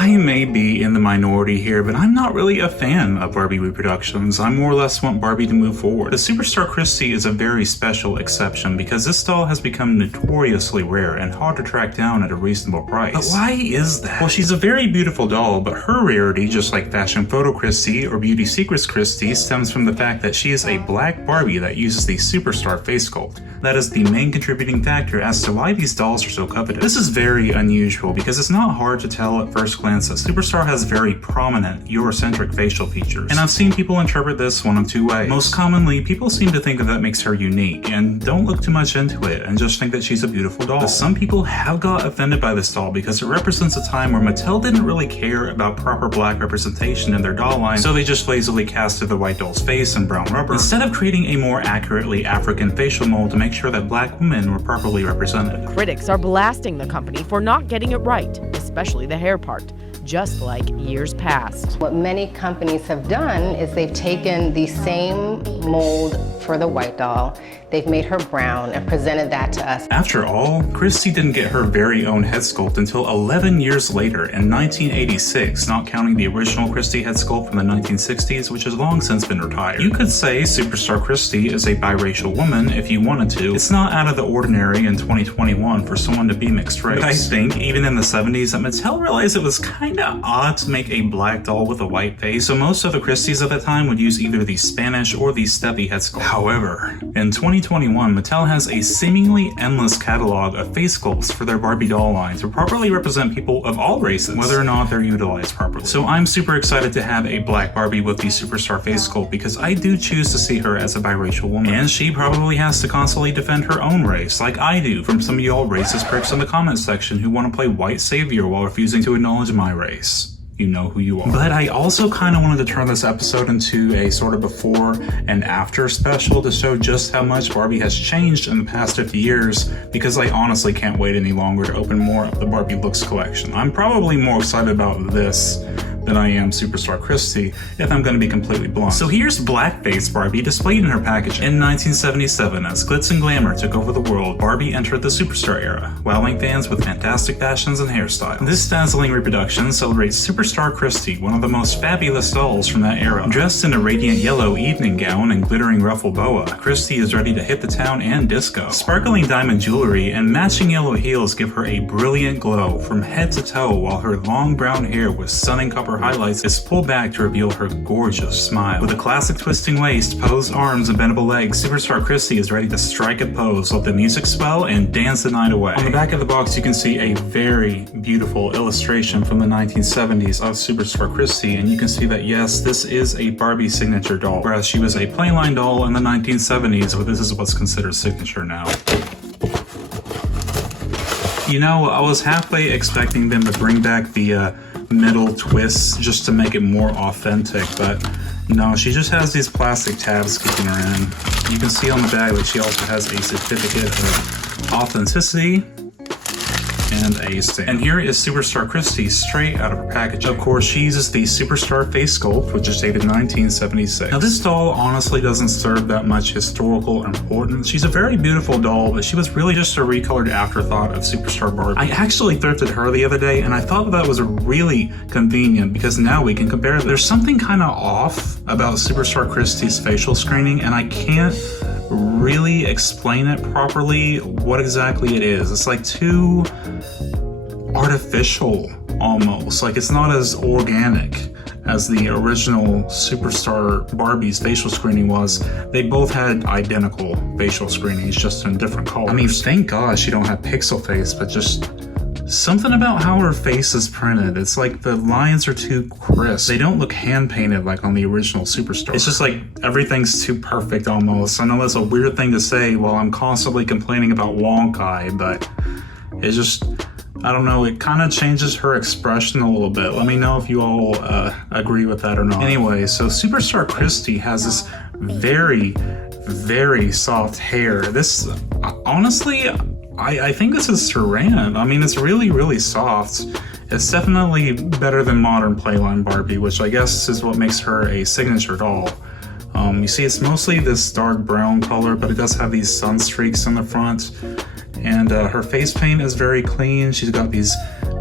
I may be in the minority here, but I'm not really a fan of Barbie reproductions. I more or less want Barbie to move forward. The Superstar Christie is a very special exception because this doll has become notoriously rare and hard to track down at a reasonable price. But why is that? Well, she's a very beautiful doll, but her rarity, just like Fashion Photo Christie or Beauty Secrets Christie, stems from the fact that she is a black Barbie that uses the Superstar face sculpt. That is the main contributing factor as to why these dolls are so coveted. This is very unusual because it's not hard to tell at first glance that Superstar has very prominent Eurocentric facial features. And I've seen people interpret this one of two ways. Most commonly, people seem to think that that makes her unique and don't look too much into it and just think that she's a beautiful doll. But some people have got offended by this doll because it represents a time where Mattel didn't really care about proper black representation in their doll line, so they just lazily casted the white doll's face in brown rubber instead of creating a more accurately African facial mold to make sure that black women were properly represented. Critics are blasting the company for not getting it right, especially the hair part, just like years past. What many companies have done is they've taken the same mold for the white doll, they've made her brown and presented that to us. After all, Christie didn't get her very own head sculpt until 11 years later in 1986, not counting the original Christie head sculpt from the 1960s, which has long since been retired. You could say Superstar Christie is a biracial woman if you wanted to. It's not out of the ordinary in 2021 for someone to be mixed race. But I think even in the 70s that Mattel realized it was kinda odd to make a black doll with a white face, so most of the Christies at the time would use either the Spanish or the Steffi head sculpt. However, in 2021, Mattel has a seemingly endless catalog of face sculpts for their Barbie doll line to properly represent people of all races, whether or not they're utilized properly. So I'm super excited to have a black Barbie with the Superstar face sculpt because I do choose to see her as a biracial woman. And she probably has to constantly defend her own race, like I do from some of y'all racist pricks in the comments section who want to play white savior while refusing to acknowledge my race. You know who you are. But I also kind of wanted to turn this episode into a sort of before and after special to show just how much Barbie has changed in the past 50 years, because I honestly can't wait any longer to open more of the Barbie Looks collection. I'm probably more excited about this than I am Superstar Christie, if I'm going to be completely blunt. So here's blackface Barbie displayed in her packaging. In 1977, as glitz and glamour took over the world, Barbie entered the Superstar era, wowing fans with fantastic fashions and hairstyles. This dazzling reproduction celebrates Superstar Christie, one of the most fabulous dolls from that era. Dressed in a radiant yellow evening gown and glittering ruffle boa, Christie is ready to hit the town and disco. Sparkling diamond jewelry and matching yellow heels give her a brilliant glow from head to toe, while her long brown hair with stunning copper highlights is pulled back to reveal her gorgeous smile. With a classic twisting waist, posed arms, and bendable legs, Superstar Christie is ready to strike a pose, let the music swell, and dance the night away. On the back of the box, you can see a very beautiful illustration from the 1970s of Superstar Christie, and you can see that yes, this is a Barbie signature doll, whereas she was a plainline doll in the 1970s, but this is what's considered signature now. You know, I was halfway expecting them to bring back the metal twists just to make it more authentic, but no, she just has these plastic tabs keeping her in. You can see on the bag that she also has a certificate of authenticity and a stamp. And here is Superstar Christie straight out of her package. Of course, she uses the Superstar face sculpt, which is dated 1976. Now this doll honestly doesn't serve that much historical importance. She's a very beautiful doll, but she was really just a recolored afterthought of Superstar Barbie. I actually thrifted her the other day, and I thought that was really convenient because now we can compare them. There's something kind of off about Superstar Christie's facial screening, and I can't really explain it properly what exactly it is. It's like too artificial almost, like it's not as organic as the original Superstar Barbie's facial screening was. They both had identical facial screenings, just in different colors. I mean, thank God she don't have pixel face, but just something about how her face is printed. It's like the lines are too crisp. They don't look hand-painted like on the original Superstar. It's just like everything's too perfect almost. I know that's a weird thing to say while I'm constantly complaining about wonk eye, but it's just, I don't know, it kind of changes her expression a little bit. Let me know if you all agree with that or not. Anyway, so Superstar Christie has this very, very soft hair. This, honestly, I think this is Saran. I mean, it's really, really soft. It's definitely better than modern Playline Barbie, which I guess is what makes her a signature doll. You see, it's mostly this dark brown color, but it does have these sun streaks on the front. And her face paint is very clean. She's got these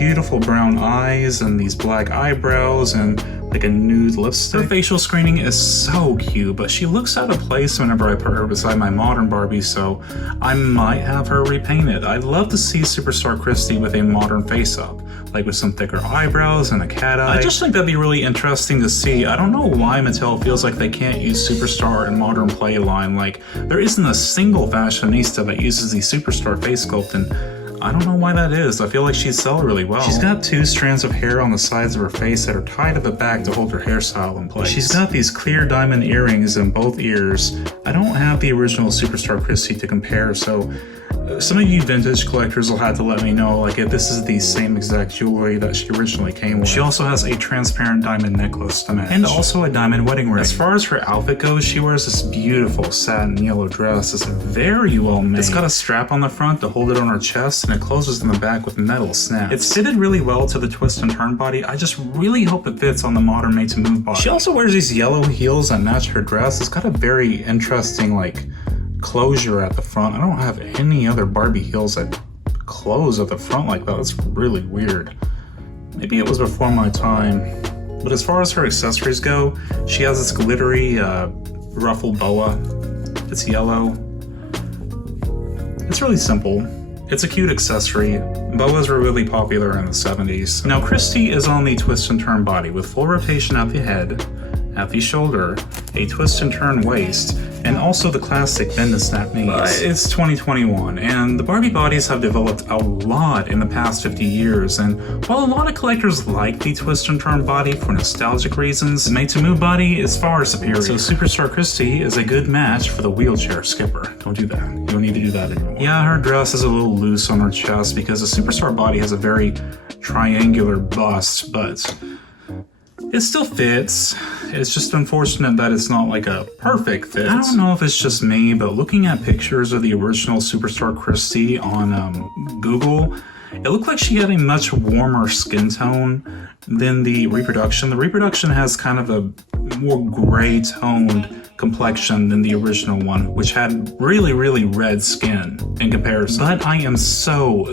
beautiful brown eyes and these black eyebrows and like a nude lipstick. Her facial screening is so cute, but she looks out of place whenever I put her beside my modern Barbie, so I might have her repainted. I'd love to see Superstar Christie with a modern face-up, like with some thicker eyebrows and a cat eye. I just think that'd be really interesting to see. I don't know why Mattel feels like they can't use Superstar in modern play line. Like, there isn't a single fashionista that uses the Superstar face sculpt, and I don't know why that is. I feel like she'd sell really well. She's got 2 strands of hair on the sides of her face that are tied at the back to hold her hairstyle in place. She's got these clear diamond earrings in both ears. I don't have the original Superstar Christie to compare, so some of you vintage collectors will have to let me know, like, if this is the same exact jewelry that she originally came with. She also has a transparent diamond necklace to match, and also a diamond wedding ring. As far as her outfit goes, she wears this beautiful satin yellow dress. It's very well made. It's got a strap on the front to hold it on her chest, and it closes in the back with metal snaps. It's fitted really well to the twist and turn body. I just really hope it fits on the modern made to move body. She also wears these yellow heels that match her dress. It's got a very interesting, like, closure at the front. I don't have any other Barbie heels that close at the front like that. That's really weird. Maybe it was before my time. But as far as her accessories go, she has this glittery ruffled boa. It's yellow. It's really simple. It's a cute accessory. Boas were really popular in the 70s. Now Christie is on the twist and turn body with full rotation at the head, at the shoulder, a twist and turn waist, and also the classic bend and snap knees. But it's 2021, and the Barbie bodies have developed a lot in the past 50 years, and while a lot of collectors like the twist and turn body for nostalgic reasons, the made-to-move body is far superior. So Superstar Christie is a good match for the wheelchair skipper. Don't do that. You don't need to do that anymore. Yeah, her dress is a little loose on her chest because the Superstar body has a very triangular bust, but it still fits. It's just unfortunate that it's not like a perfect fit. I don't know if it's just me, but looking at pictures of the original Superstar Christie on Google, it looked like she had a much warmer skin tone than the reproduction. The reproduction has kind of a more gray toned complexion than the original one, which had really, really red skin in comparison. But I am so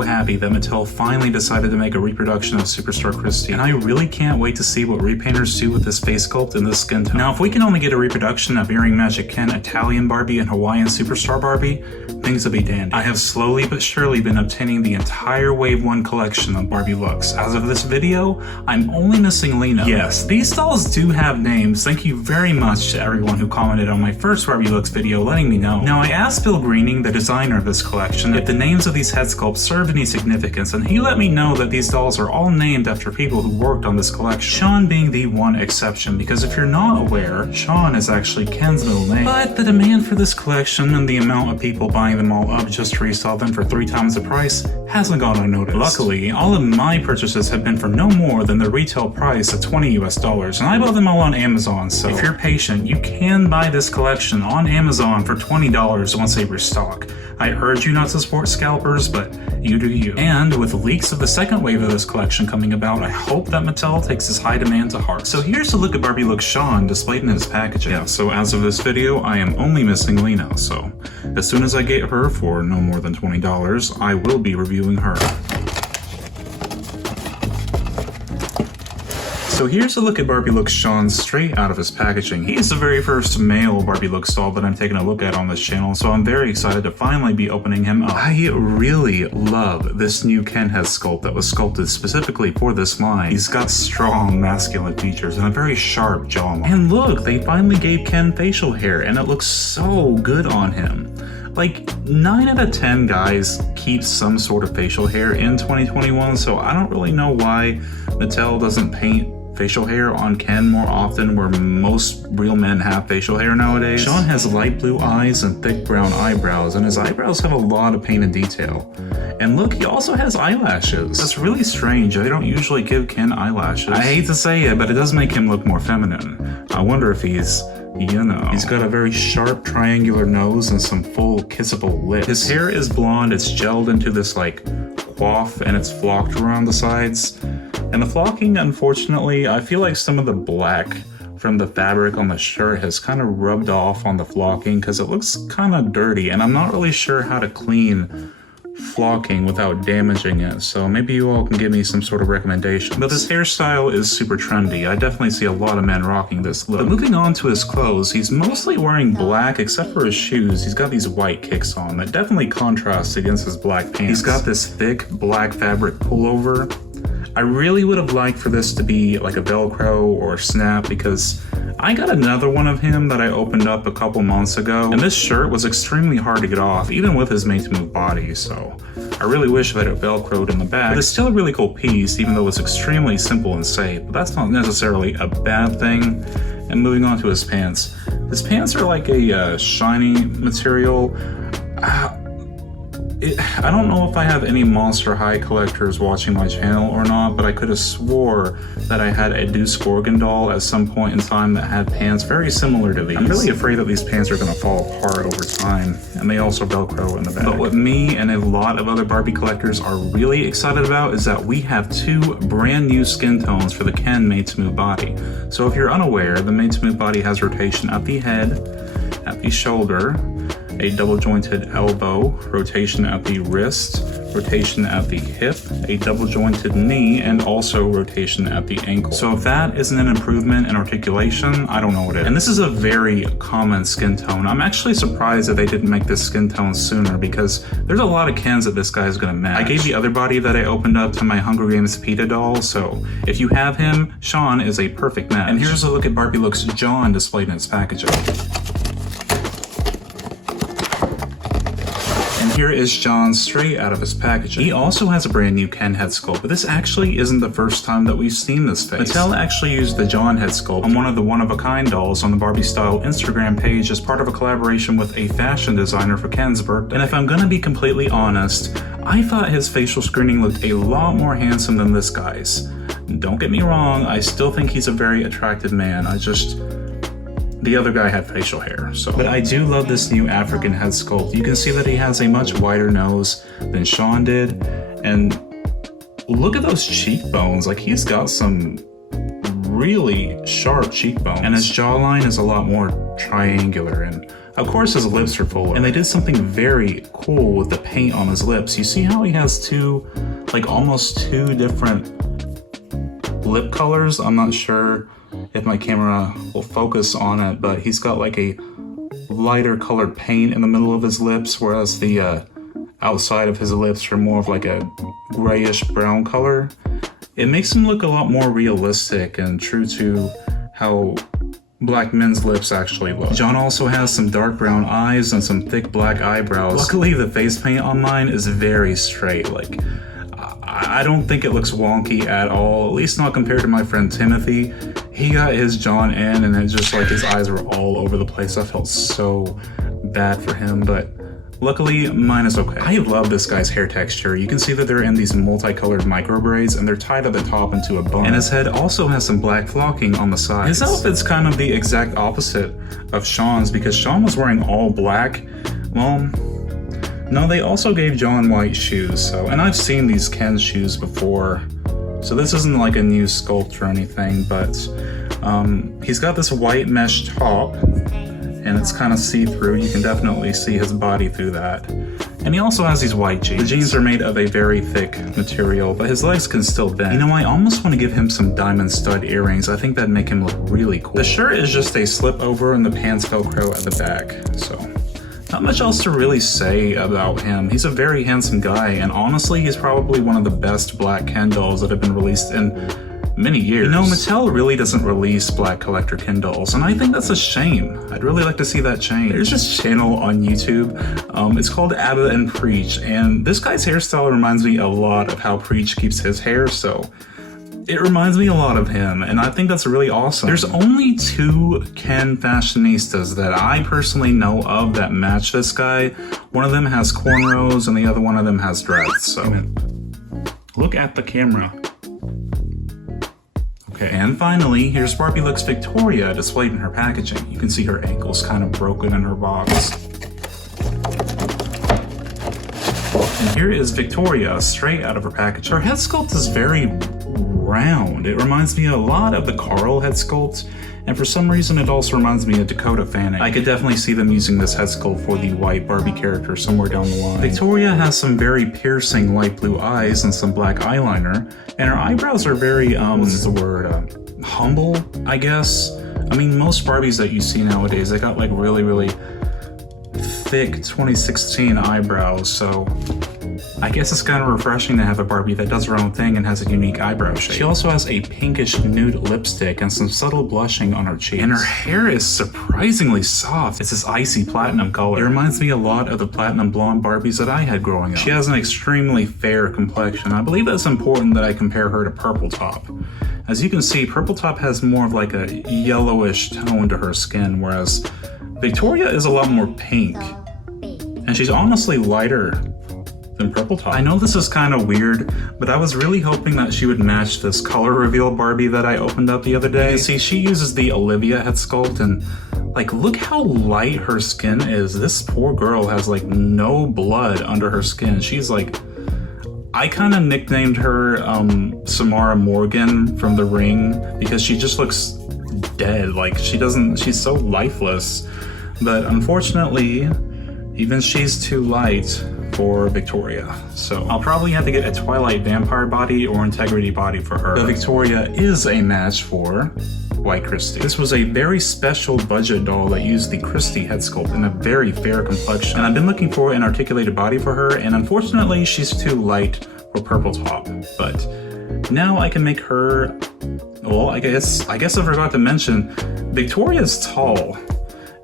happy that Mattel finally decided to make a reproduction of Superstar Christie, and I really can't wait to see what repainters do with this face sculpt and this skin tone. Now, if we can only get a reproduction of Earring Magic Ken, Italian Barbie, and Hawaiian Superstar Barbie, things will be dandy. I have slowly but surely been obtaining the entire Wave 1 collection of Barbie Looks. As of this video, I'm only missing Lena. Yes, these dolls do have names. Thank you very much to everyone who commented on my first Barbie Looks video letting me know. Now, I asked Bill Greening, the designer of this collection, if the names of these head sculpts served any significance, and he let me know that these dolls are all named after people who worked on this collection, Sean being the one exception, because if you're not aware, Sean is actually Ken's middle name. But the demand for this collection and the amount of people buying them all up just to resell them for 3 times the price hasn't gone unnoticed. Luckily, all of my purchases have been for no more than the retail price of $20 US, and I bought them all on Amazon, so if you're patient, you can buy this collection on Amazon for $20 once they restock. I urge you not to support scalpers, but you do you. And with leaks of the second wave of this collection coming about, I hope that Mattel takes this high demand to heart. So here's a look at Barbie Looks Sean displayed in his packaging. Yeah, so as of this video, I am only missing Lena, so as soon as I get her for no more than $20, I will be reviewing her. So here's a look at Barbie Looks Sean straight out of his packaging. He is the very first male Barbie Looks doll that I'm taking a look at on this channel, so I'm very excited to finally be opening him up. I really love this new Ken head sculpt that was sculpted specifically for this line. He's got strong masculine features and a very sharp jawline. And look, they finally gave Ken facial hair, and it looks so good on him. Like, 9 out of 10 guys keep some sort of facial hair in 2021, so I don't really know why Mattel doesn't paint facial hair on Ken more often, where most real men have facial hair nowadays. Sean has light blue eyes and thick brown eyebrows, and his eyebrows have a lot of painted detail. And look, he also has eyelashes. That's really strange. They don't usually give Ken eyelashes. I hate to say it, but it does make him look more feminine. I wonder if he's, you know. He's got a very sharp triangular nose and some full kissable lips. His hair is blonde, it's gelled into this like coif, and it's flocked around the sides. And the flocking, unfortunately, I feel like some of the black from the fabric on the shirt has kind of rubbed off on the flocking because it looks kind of dirty, and I'm not really sure how to clean flocking without damaging it, so maybe you all can give me some sort of recommendation. But this hairstyle is super trendy. I definitely see a lot of men rocking this look. But moving on to his clothes, he's mostly wearing black except for his shoes. He's got these white kicks on that definitely contrast against his black pants. He's got this thick black fabric pullover. I really would have liked for this to be like a Velcro or snap, because I got another one of him that I opened up a couple months ago, and this shirt was extremely hard to get off, even with his made to move body, so I really wish that it Velcroed in the back. But it's still a really cool piece, even though it's extremely simple and safe, but that's not necessarily a bad thing. And moving on to his pants. His pants are like a shiny material. I don't know if I have any Monster High collectors watching my channel or not, but I could have swore that I had a Deuce Gorgon doll at some point in time that had pants very similar to these. I'm really afraid that these pants are going to fall apart over time, and they also Velcro in the back. But what me and a lot of other Barbie collectors are really excited about is that we have 2 brand new skin tones for the Ken Made to Move body. So if you're unaware, the Made to Move body has rotation at the head, at the shoulder, a double jointed elbow, rotation at the wrist, rotation at the hip, a double jointed knee, and also rotation at the ankle. So if that isn't an improvement in articulation, I don't know what is. And this is a very common skin tone. I'm actually surprised that they didn't make this skin tone sooner, because there's a lot of Kens that this guy is gonna match. I gave the other body that I opened up to my Hunger Games PETA doll, so if you have him, Sean is a perfect match. And here's a look at Barbie Looks John displayed in its packaging. Here is John straight out of his packaging. He also has a brand new Ken head sculpt, but this actually isn't the first time that we've seen this face. Mattel actually used the John head sculpt on one of the one-of-a-kind dolls on the Barbie Style Instagram page as part of a collaboration with a fashion designer for Ken's birthday. And if I'm gonna be completely honest, I thought his facial screening looked a lot more handsome than this guy's. Don't get me wrong, I still think he's a very attractive man. The other guy had facial hair, so. But I do love this new African head sculpt. You can see that he has a much wider nose than Sean did, and look at those cheekbones. Like, he's got some really sharp cheekbones, and his jawline is a lot more triangular, and of course his lips are fuller. And they did something very cool with the paint on his lips. You see how he has almost two different lip colors? I'm not sure if my camera will focus on it, but he's got like a lighter colored paint in the middle of his lips, whereas the outside of his lips are more of like a grayish brown color. It makes him look a lot more realistic and true to how black men's lips actually look. John also has some dark brown eyes and some thick black eyebrows. Luckily, the face paint on mine is very straight. Like, I don't think it looks wonky at all, at least not compared to my friend Timothy. He got his John in, and it's just like his eyes were all over the place. I felt so bad for him, but luckily mine is okay. I love this guy's hair texture. You can see that they're in these multicolored micro braids, and they're tied at the top into a bun. And his head also has some black flocking on the sides. His outfit's kind of the exact opposite of Sean's, because Sean was wearing all black. Well, no, they also gave John white shoes, and I've seen these Ken shoes before, so this isn't like a new sculpt or anything, but he's got this white mesh top, and it's kind of see-through. You can definitely see his body through that. And he also has these white jeans. The jeans are made of a very thick material, but his legs can still bend. You know, I almost want to give him some diamond stud earrings. I think that'd make him look really cool. The shirt is just a slip over and the pants Velcro at the back, so not much else to really say about him. He's a very handsome guy, and honestly, he's probably one of the best black Ken dolls that have been released in many years. You know, Mattel really doesn't release black collector Ken dolls, and I think that's a shame. I'd really like to see that change. There's this channel on YouTube, it's called Abba and Preach, and this guy's hairstyle reminds me a lot of how Preach keeps his hair, so it reminds me a lot of him, and I think that's really awesome. There's only 2 Ken fashionistas that I personally know of that match this guy. One of them has cornrows, and the other one of them has dreads, so look at the camera. Okay, and finally, here's Barbie Looks Victoria displayed in her packaging. You can see her ankles kind of broken in her box. And here is Victoria straight out of her package. Her head sculpt is very round. It reminds me a lot of the Carl head sculpt, and for some reason it also reminds me of Dakota Fanning. I could definitely see them using this head sculpt for the white Barbie character somewhere down the line. Victoria has some very piercing light blue eyes and some black eyeliner, and her eyebrows are very, what's the word, humble, I guess? I mean, most Barbies that you see nowadays, they got like really thick 2016 eyebrows, so I guess it's kind of refreshing to have a Barbie that does her own thing and has a unique eyebrow shape. She also has a pinkish nude lipstick and some subtle blushing on her cheeks. And her hair is surprisingly soft. It's this icy platinum color. It reminds me a lot of the platinum blonde Barbies that I had growing up. She has an extremely fair complexion. I believe that's important that I compare her to Purple Top. As you can see, Purple Top has more of like a yellowish tone to her skin, whereas Victoria is a lot more pink. And she's honestly lighter than Purple Top. I know this is kind of weird, but I was really hoping that she would match this color reveal Barbie that I opened up the other day. You see, she uses the Olivia head sculpt, and like, look how light her skin is. This poor girl has like no blood under her skin. She's like, I kind of nicknamed her Samara Morgan from The Ring because she just looks dead. Like, she's so lifeless. But unfortunately, even she's too light for Victoria. So I'll probably have to get a Twilight Vampire body or Integrity body for her. But Victoria is a match for White Christie. This was a very special budget doll that used the Christie head sculpt in a very fair complexion. And I've been looking for an articulated body for her, and unfortunately she's too light for Purple Top. But now I can make her, well, I guess I forgot to mention, Victoria's tall.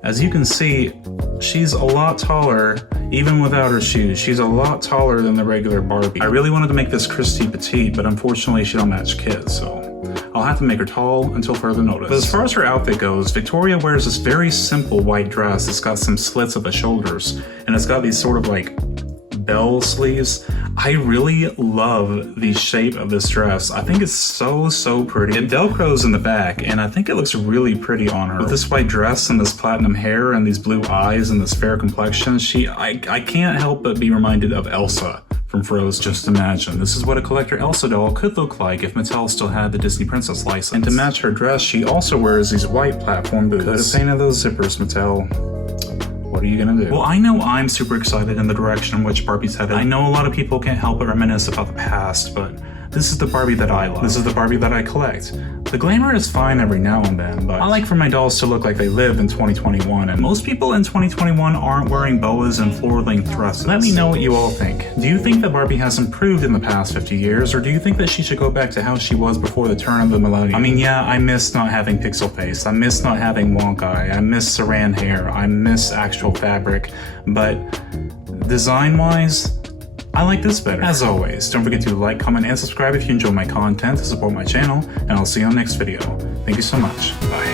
As you can see, she's a lot taller, even without her shoes. She's a lot taller than the regular Barbie. I really wanted to make this Christie petite, but unfortunately she don't match kids, so I'll have to make her tall until further notice. But as far as her outfit goes, Victoria wears this very simple white dress. It's got some slits at the shoulders, and it's got these sort of like bell sleeves. I really love the shape of this dress. I think it's so pretty. It velcros in the back, and I think it looks really pretty on her. With this white dress and this platinum hair and these blue eyes and this fair complexion, I can't help but be reminded of Elsa from Frozen. Just imagine, this is what a collector Elsa doll could look like if Mattel still had the Disney Princess license. And to match her dress, she also wears these white platform boots. Could have painted those zippers, Mattel. What are you gonna do? Well, I know I'm super excited in the direction in which Barbie's headed. I know a lot of people can't help but reminisce about the past, but this is the Barbie that I love. This is the Barbie that I collect. The glamour is fine every now and then, but I like for my dolls to look like they live in 2021, and most people in 2021 aren't wearing boas and floor-length dresses. Let me know what you all think. Do you think that Barbie has improved in the past 50 years, or do you think that she should go back to how she was before the turn of the millennium? I mean, yeah, I miss not having pixel face, I miss not having wonk eye, I miss saran hair, I miss actual fabric, but design-wise, I like this better. As always, don't forget to like, comment, and subscribe if you enjoy my content to support my channel, and I'll see you on the next video. Thank you so much. Bye.